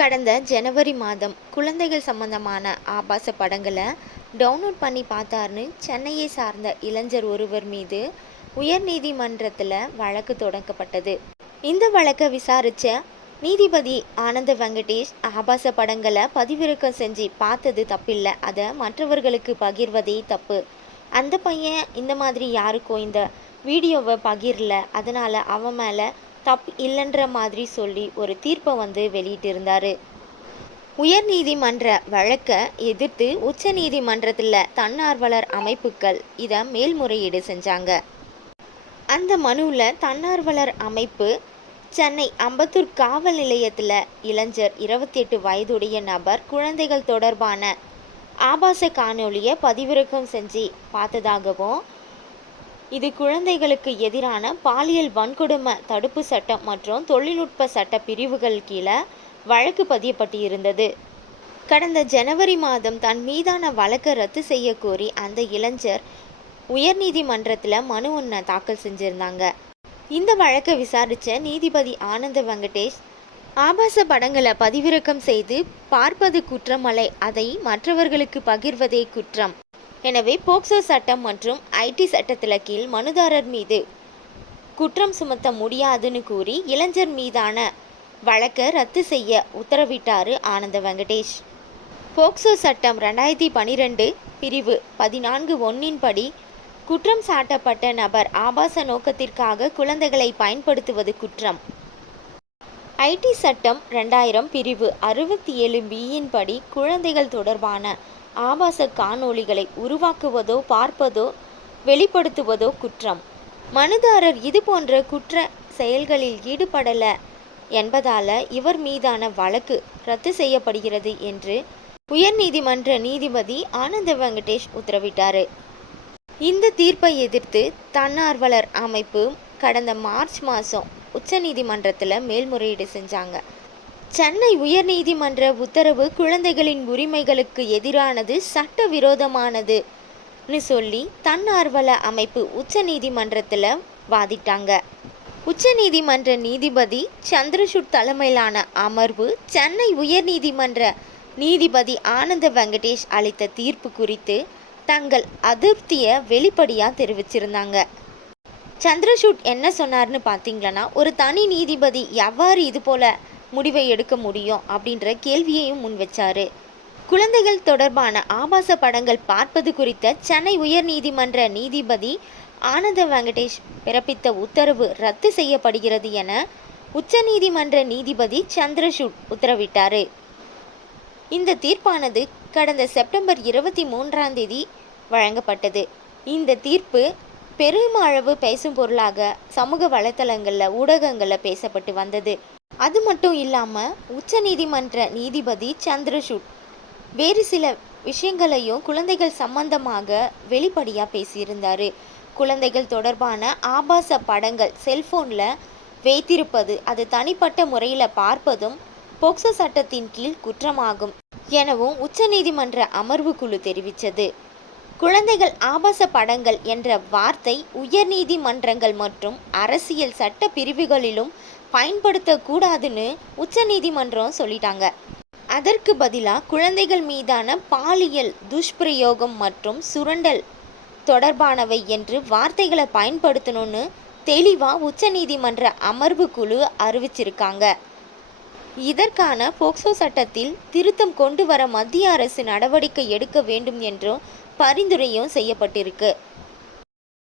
கடந்த ஜனவரி மாதம் குழந்தைகள் சம்பந்தமான ஆபாச படங்களை டவுன்லோட் பண்ணி பார்த்தாருன்னு சென்னையை சார்ந்த இளைஞர் ஒருவர் மீது உயர்நீதிமன்றத்தில் வழக்கு தொடங்கப்பட்டது. இந்த வழக்கை விசாரித்த நீதிபதி ஆனந்த வெங்கடேஷ் ஆபாச படங்களை பதிவிறக்கம் செஞ்சு பார்த்தது தப்பில்லை. அதை மற்றவர்களுக்கு பகிர்வதே தப்பு. அந்த பையன் இந்த மாதிரி யாருக்கும் இந்த வீடியோவை பகிரல. அதனால் அவன் மேலே தப்பு இல்லைன்ற மாதிரி சொல்லி ஒரு தீர்ப்பை வந்து வெளியிட்டிருந்தார். உயர்நீதிமன்ற வழக்கை எதிர்த்து உச்ச நீதிமன்றத்தில் தன்னார்வலர் அமைப்புகள் இதை மேல்முறையீடு செஞ்சாங்க. அந்த மனுவில் தன்னார்வலர் அமைப்பு சென்னை அம்பத்தூர் காவல் நிலையத்தில் இளைஞர் இருபத்தி எட்டு வயதுடைய நபர் குழந்தைகள் தொடர்பான ஆபாச காணொலியை பதிவிறக்கம் செஞ்சு பார்த்ததாகவும் இது குழந்தைகளுக்கு எதிரான பாலியல் வன்கொடுமை தடுப்பு சட்டம் மற்றும் தொழில்நுட்ப சட்ட பிரிவுகள் கீழே வழக்கு பதியப்பட்டு இருந்தது கடந்த ஜனவரி மாதம் தன் மீதான வழக்கை ரத்து செய்ய கோரி அந்த இளைஞர் உயர்நீதிமன்றத்தில் மனு ஒன்றை தாக்கல் செஞ்சிருந்தாங்க. இந்த வழக்கை விசாரித்த நீதிபதி ஆனந்த வெங்கடேஷ் ஆபாச படங்களை பதிவிறக்கம் செய்து பார்ப்பது குற்றமலை அதை மற்றவர்களுக்கு பகிர்வதே குற்றம். எனவே போக்சோ சட்டம் மற்றும் ஐடி சட்டத்தில் கீழ் மனுதாரர் மீது குற்றம் சுமத்த முடியாதுன்னு கூறி இளைஞர் மீதான வழக்கை ரத்து செய்ய உத்தரவிட்டார் ஆனந்த வெங்கடேஷ். போக்சோ சட்டம் ரெண்டாயிரத்தி பனிரெண்டு பிரிவு பதினான்கு ஒன்றின் படி குற்றம் சாட்டப்பட்ட நபர் ஆபாச நோக்கத்திற்காக குழந்தைகளை பயன்படுத்துவது குற்றம். ஐடி சட்டம் ரெண்டாயிரம் பிரிவு அறுபத்தி ஏழு பியின் படி குழந்தைகள் தொடர்பான ஆபாச காணொளிகளை உருவாக்குவதோ பார்ப்பதோ வெளிப்படுத்துவதோ குற்றம். மனுதாரர் இது போன்ற குற்ற செயல்களில் ஈடுபடல என்பதால இவர் மீதான வழக்கு ரத்து செய்யப்படுகிறது என்று உயர்நீதிமன்ற நீதிபதி ஆனந்த வெங்கடேஷ் உத்தரவிட்டார். இந்த தீர்ப்பை எதிர்த்து தன்னார்வலர் அமைப்பு கடந்த மார்ச் மாதம் உச்சநீதிமன்றத்தில் மேல்முறையீடு செஞ்சாங்க. சென்னை உயர்நீதிமன்ற உத்தரவு குழந்தைகளின் உரிமைகளுக்கு எதிரானது சட்டவிரோதமானதுன்னு சொல்லி தன்னார்வல அமைப்பு உச்சநீதிமன்றத்தில் வாதிட்டாங்க. உச்சநீதிமன்ற நீதிபதி சந்திரசூட் தலைமையிலான அமர்வு சென்னை உயர்நீதிமன்ற நீதிபதி ஆனந்த வெங்கடேஷ் அளித்த தீர்ப்பு குறித்து தங்கள் அதிருப்தியை வெளிப்படையாக தெரிவிச்சிருந்தாங்க. சந்திரசூட் என்ன சொன்னார்னு பார்த்தீங்களன்னா ஒரு தனி நீதிபதி எவ்வாறு இது போல முடிவை எடுக்க முடியும் அப்படின்ற கேள்வியையும் முன் வச்சாரு. குழந்தைகள் தொடர்பான ஆபாச படங்கள் பார்ப்பது குறித்த சென்னை உயர்நீதிமன்ற நீதிபதி ஆனந்த வெங்கடேஷ் பிறப்பித்த உத்தரவு ரத்து செய்யப்படுகிறது என உச்சநீதிமன்ற நீதிபதி சந்திரசூட் உத்தரவிட்டார். இந்த தீர்ப்பானது கடந்த செப்டம்பர் இருபத்தி மூன்றாம் தேதி வழங்கப்பட்டது. இந்த தீர்ப்பு பெருமளவு பேசும் பொருளாக சமூக வலைத்தளங்களில் ஊடகங்களில் பேசப்பட்டு வந்தது. அது மட்டும் இல்லாமல் உச்ச நீதிமன்ற நீதிபதி சந்திரசூட். வேறு சில விஷயங்களையும் குழந்தைகள் சம்பந்தமாக வெளிப்படையாக பேசியிருந்தார். குழந்தைகள் தொடர்பான ஆபாச படங்கள் செல்போனில் வைத்திருப்பது அது தனிப்பட்ட முறையில் பார்ப்பதும் போக்சோ சட்டத்தின் கீழ் குற்றமாகும் எனவும் உச்சநீதிமன்ற அமர்வு குழு தெரிவித்தது குழந்தைகள் ஆபாச படங்கள் என்ற வார்த்தை உயர்நீதிமன்றங்கள் மற்றும் அரசியல் சட்ட பிரிவுகளிலும் பயன்படுத்தக்கூடாதுன்னு உச்சநீதிமன்றம் சொல்லிட்டாங்க. அதற்கு பதிலாக குழந்தைகள் மீதான பாலியல் துஷ்பிரயோகம் மற்றும் சுரண்டல் தொடர்பானவை என்று வார்த்தைகளை பயன்படுத்தணும்னு தெளிவாக உச்சநீதிமன்ற அமர்வு குழு அறிவிச்சிருக்காங்க. இதற்கான போக்சோ சட்டத்தில் திருத்தம் கொண்டு வர மத்திய அரசு நடவடிக்கை எடுக்க வேண்டும் என்றும் பரிந்துரையும் செய்யப்பட்டிருக்கு.